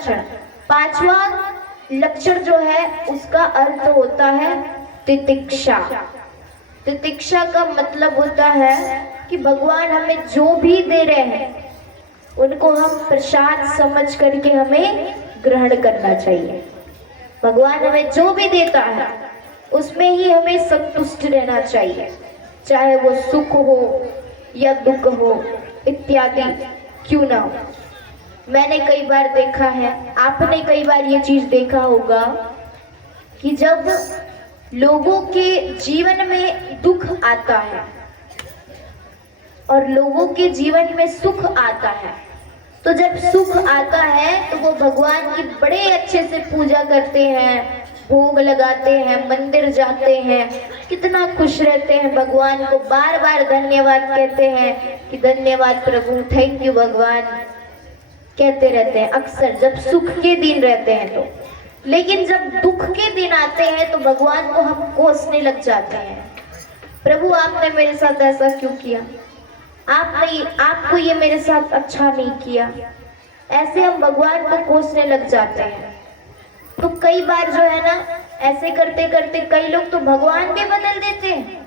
लक्षण। पांचवा लक्षण जो है उसका अर्थ होता है तितिक्षा। तितिक्षा का मतलब होता है कि भगवान हमें जो भी दे रहे हैं उनको हम प्रसाद समझ करके हमें ग्रहण करना चाहिए। भगवान हमें जो भी देता है उसमें ही हमें संतुष्ट रहना चाहिए, चाहे वो सुख हो या दुख हो इत्यादि क्यों ना हो। मैंने कई बार देखा है, आपने कई बार ये चीज देखा होगा कि जब लोगों के जीवन में दुख आता है और लोगों के जीवन में सुख आता है, तो जब सुख आता है तो वो भगवान की बड़े अच्छे से पूजा करते हैं, भोग लगाते हैं, मंदिर जाते हैं, कितना खुश रहते हैं, भगवान को बार बार धन्यवाद कहते हैं कि धन्यवाद प्रभु, थैंक यू भगवान, कहते रहते हैं अक्सर जब सुख के दिन रहते हैं तो। लेकिन जब दुख के दिन आते हैं तो भगवान को हम कोसने लग जाते हैं, प्रभु आपने मेरे साथ ऐसा क्यों किया, आपको ये मेरे साथ अच्छा नहीं किया, ऐसे हम भगवान को कोसने लग जाते हैं। तो कई बार जो है ना, ऐसे करते करते कई लोग तो भगवान भी बदल देते हैं।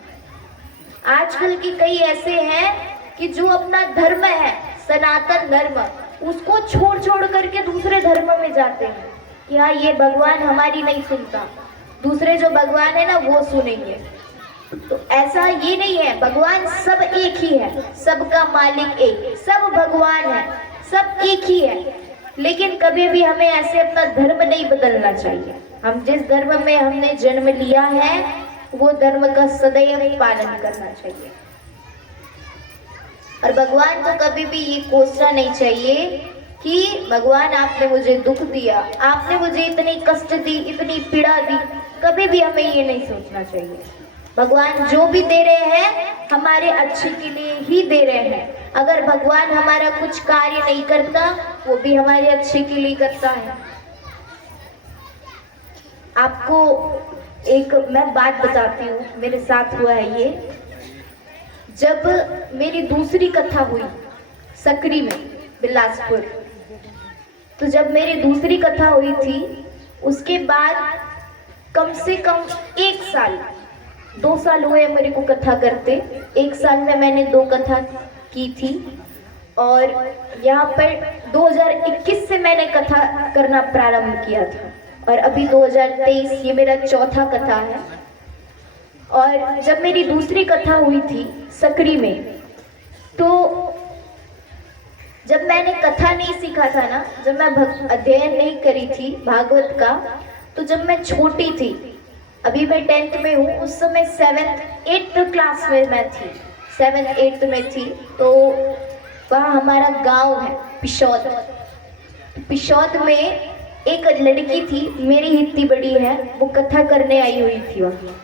आजकल की कई ऐसे हैं कि जो अपना धर्म है, सनातन धर्म, उसको छोड़ छोड़ करके दूसरे धर्म में जाते हैं कि हाँ ये भगवान हमारी नहीं सुनता, दूसरे जो भगवान है ना वो सुनेंगे। तो ऐसा ये नहीं है, भगवान सब एक ही है, सबका मालिक एक, सब भगवान है, सब एक ही है। लेकिन कभी भी हमें ऐसे अपना धर्म नहीं बदलना चाहिए। हम जिस धर्म में हमने जन्म लिया है वो धर्म का सदैव पालन करना चाहिए। और भगवान को कभी भी ये कोसना नहीं चाहिए कि भगवान आपने मुझे दुख दिया, आपने मुझे इतनी कष्ट दी, इतनी पीड़ा दी, कभी भी हमें ये नहीं सोचना चाहिए। भगवान जो भी दे रहे हैं हमारे अच्छे के लिए ही दे रहे हैं। अगर भगवान हमारा कुछ कार्य नहीं करता वो भी हमारे अच्छे के लिए करता है। आपको एक मैं बात बताती हूँ, मेरे साथ हुआ है ये। जब मेरी दूसरी कथा हुई सकरी में, बिलासपुर, तो जब मेरी दूसरी कथा हुई थी उसके बाद कम से कम 1 साल 2 साल हुए मेरे को कथा करते। 1 साल में मैंने 2 कथा की थी और यहाँ पर 2021 से मैंने कथा करना प्रारंभ किया था और अभी 2023 ये मेरा चौथा कथा है। और जब मेरी दूसरी कथा हुई थी सकरी में, तो जब मैंने कथा नहीं सीखा था ना, जब मैं अध्ययन नहीं करी थी भागवत का, तो जब मैं छोटी थी, अभी मैं 10th में हूँ, उस समय 7th 8th क्लास में मैं थी, 7th 8th में थी। तो वहाँ हमारा गांव है पिशौद, पिशौद में एक लड़की थी मेरी इतनी बड़ी है, वो कथा करने आई हुई थी वहाँ।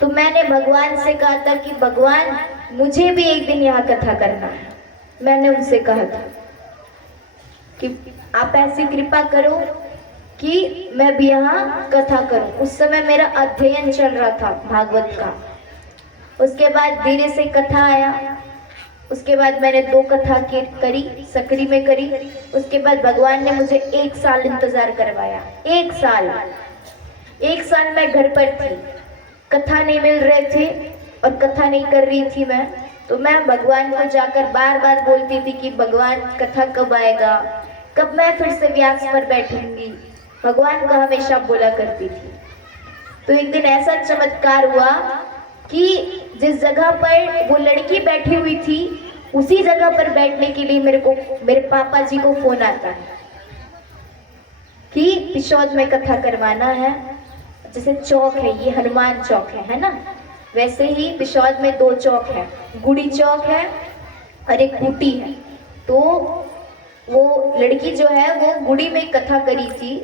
तो मैंने भगवान से कहा था कि भगवान मुझे भी एक दिन यहाँ कथा करना है। मैंने उनसे कहा था कि आप ऐसी कृपा करो कि मैं भी यहाँ कथा करूं। उस समय मेरा अध्ययन चल रहा था भागवत का। उसके बाद धीरे से कथा आया, उसके बाद मैंने 2 कथा करी, सकरी में करी। उसके बाद भगवान ने मुझे 1 साल इंतजार करवाया। 1 साल मैं घर पर थी, कथा नहीं मिल रहे थे और कथा नहीं कर रही थी मैं। तो मैं भगवान को जाकर बार बार बोलती थी कि भगवान कथा कब आएगा, कब मैं फिर से व्यास पर बैठूंगी, भगवान को हमेशा बोला करती थी। तो एक दिन ऐसा चमत्कार हुआ कि जिस जगह पर वो लड़की बैठी हुई थी उसी जगह पर बैठने के लिए मेरे पापा जी को फोन आता है कि पिशौद में कथा करवाना है। जैसे चौक है, ये हनुमान चौक है ना, वैसे ही पिशौद में 2 चौक है, गुड़ी चौक है और एक कुटी है। तो वो लड़की जो है वो गुड़ी में कथा करी थी।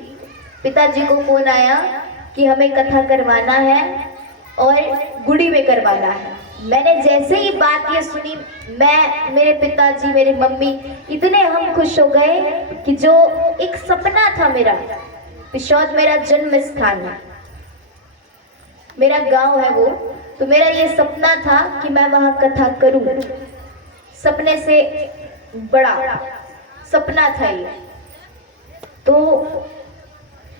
पिताजी को फोन आया कि हमें कथा करवाना है और गुड़ी में करवाना है। मैंने जैसे ही बात ये सुनी, मेरे पिताजी, मेरी मम्मी इतने हम खुश हो गए कि जो एक सपना था मेरा, पिशौद मेरा जन्म स्थान है, मेरा गांव है वो, तो मेरा ये सपना था कि मैं वहां कथा करूं। सपने से बड़ा सपना था ये। तो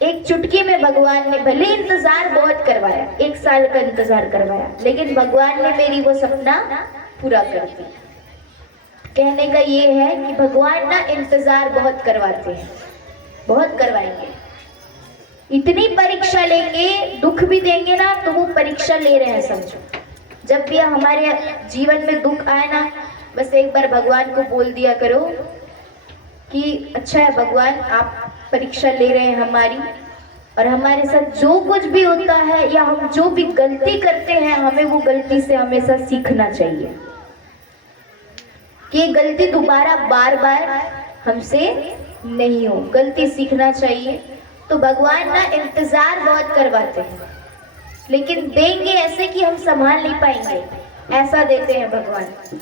एक चुटकी में भगवान ने भले इंतजार बहुत करवाया, 1 साल का इंतजार करवाया, लेकिन भगवान ने मेरी वो सपना पूरा कर दिया। कहने का ये है कि भगवान ना इंतजार बहुत करवाते हैं, बहुत करवाएंगे। इतनी परीक्षा लेंगे, दुख भी देंगे ना, तो वो परीक्षा ले रहे हैं समझो। जब भी हमारे जीवन में दुख आए ना, बस एक बार भगवान को बोल दिया करो कि अच्छा है भगवान, आप परीक्षा ले रहे हैं हमारी, और हमारे साथ जो कुछ भी होता है या हम जो भी गलती करते हैं, हमें वो गलती से हमेशा सीखना चाहिए कि ये गलती दोबारा बार बार हमसे नहीं हो, गलती सीखना चाहिए। तो भगवान ना इंतजार बहुत करवाते हैं, लेकिन देंगे ऐसे कि हम संभाल नहीं पाएंगे, ऐसा देते हैं भगवान।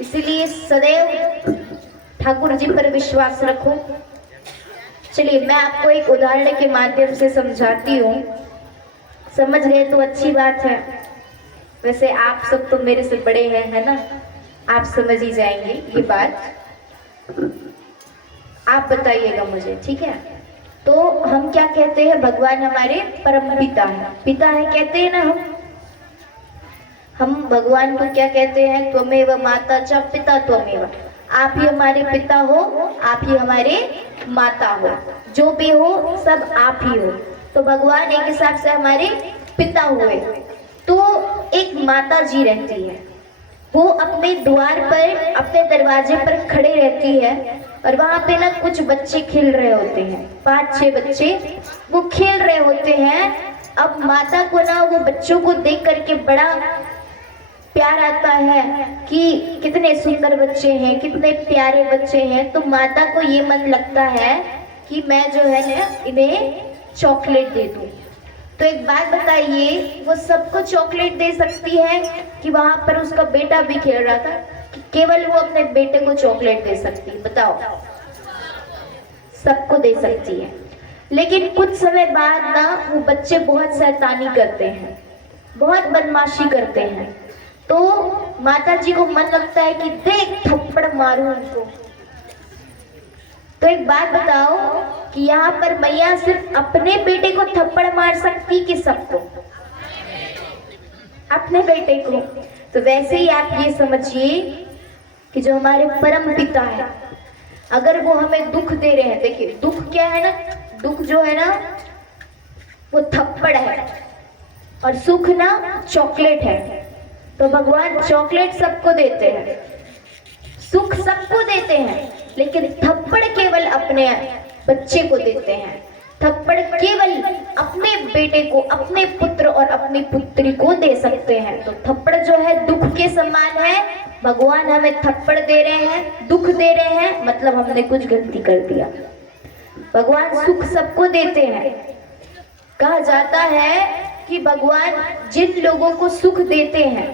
इसीलिए सदैव ठाकुर जी पर विश्वास रखो। चलिए मैं आपको एक उदाहरण के माध्यम से समझाती हूँ, समझ गए तो अच्छी बात है। वैसे आप सब तो मेरे से बड़े हैं, है ना, आप समझ ही जाएंगे ये बात। आप बताइएगा मुझे, ठीक है। तो हम क्या कहते हैं, भगवान हमारे परम पिता है, पिता है कहते हैं ना हम भगवान को क्या कहते हैं, त्वमेव माता च पिता त्वमेव। आप ही हमारे पिता हो, आप ही हमारे माता हो, जो भी हो सब आप ही हो। तो भगवान एक हिसाब से हमारे पिता हुए। तो एक माता जी रहती है, वो अपने द्वार पर, अपने दरवाजे पर खड़े रहती है, और वहां पे ना कुछ बच्चे खेल रहे होते हैं, 5-6 बच्चे वो खेल रहे होते हैं। अब माता को ना वो बच्चों को देख करके बड़ा प्यार आता है कि कितने सुंदर बच्चे हैं, कितने प्यारे बच्चे हैं। तो माता को ये मन लगता है कि मैं जो है ना इन्हें चॉकलेट दे दूं। तो एक बात बताइए, वो सबको चॉकलेट दे सकती है कि वहां पर उसका बेटा भी खेल रहा था, कि केवल वो अपने बेटे को चॉकलेट दे सकती है? बताओ, सबको दे सकती है। लेकिन कुछ समय बाद ना वो बच्चे बहुत शैतानी करते हैं, बहुत बदमाशी करते हैं। तो माता जी को मन लगता है कि देख थप्पड़ मारूं उनको। तो एक बात बताओ कि यहाँ पर मैया सिर्फ अपने बेटे को थप्पड़ मार सकती कि सबको? अपने बेटे को। तो वैसे ही आप ये समझिए कि जो हमारे परम पिता है, अगर वो हमें दुख दे रहे हैं, देखिए दुख क्या है ना, दुख जो है ना वो थप्पड़ है, और सुख ना चॉकलेट है। तो भगवान चॉकलेट सबको देते हैं, सुख सबको देते हैं, लेकिन थप्पड़ केवल अपने बच्चे को देते हैं। थप्पड़ केवल अपने बेटे को, अपने पुत्र और अपनी पुत्री को दे सकते हैं। तो थप्पड़ जो है दुख के समान है। भगवान हमें थप्पड़ दे रहे हैं, दुख दे रहे हैं, मतलब हमने कुछ गलती कर दिया। भगवान सुख सबको देते हैं। कहा जाता है कि भगवान जिन लोगों को सुख देते हैं,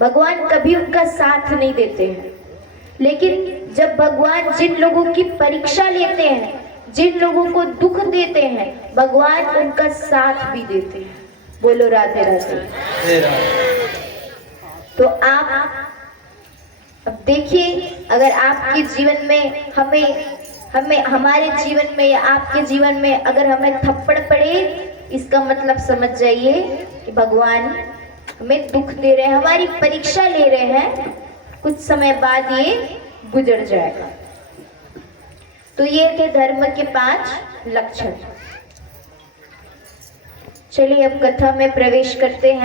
भगवान कभी उनका साथ नहीं देते हैं। लेकिन जब भगवान जिन लोगों की परीक्षा लेते हैं, जिन लोगों को दुख देते हैं, भगवान उनका साथ भी देते हैं। बोलो राधे राधे। तो आप अब देखिए, अगर आपके जीवन में हमें हमारे जीवन में या आपके जीवन में अगर हमें थप्पड़ पड़े, इसका मतलब समझ जाइए कि भगवान हमें दुख दे रहे हैं, हमारी परीक्षा ले रहे हैं। कुछ समय बाद ये गुजर जाएगा। तो ये थे धर्म के 5 लक्षण। चलिए अब कथा में प्रवेश करते हैं।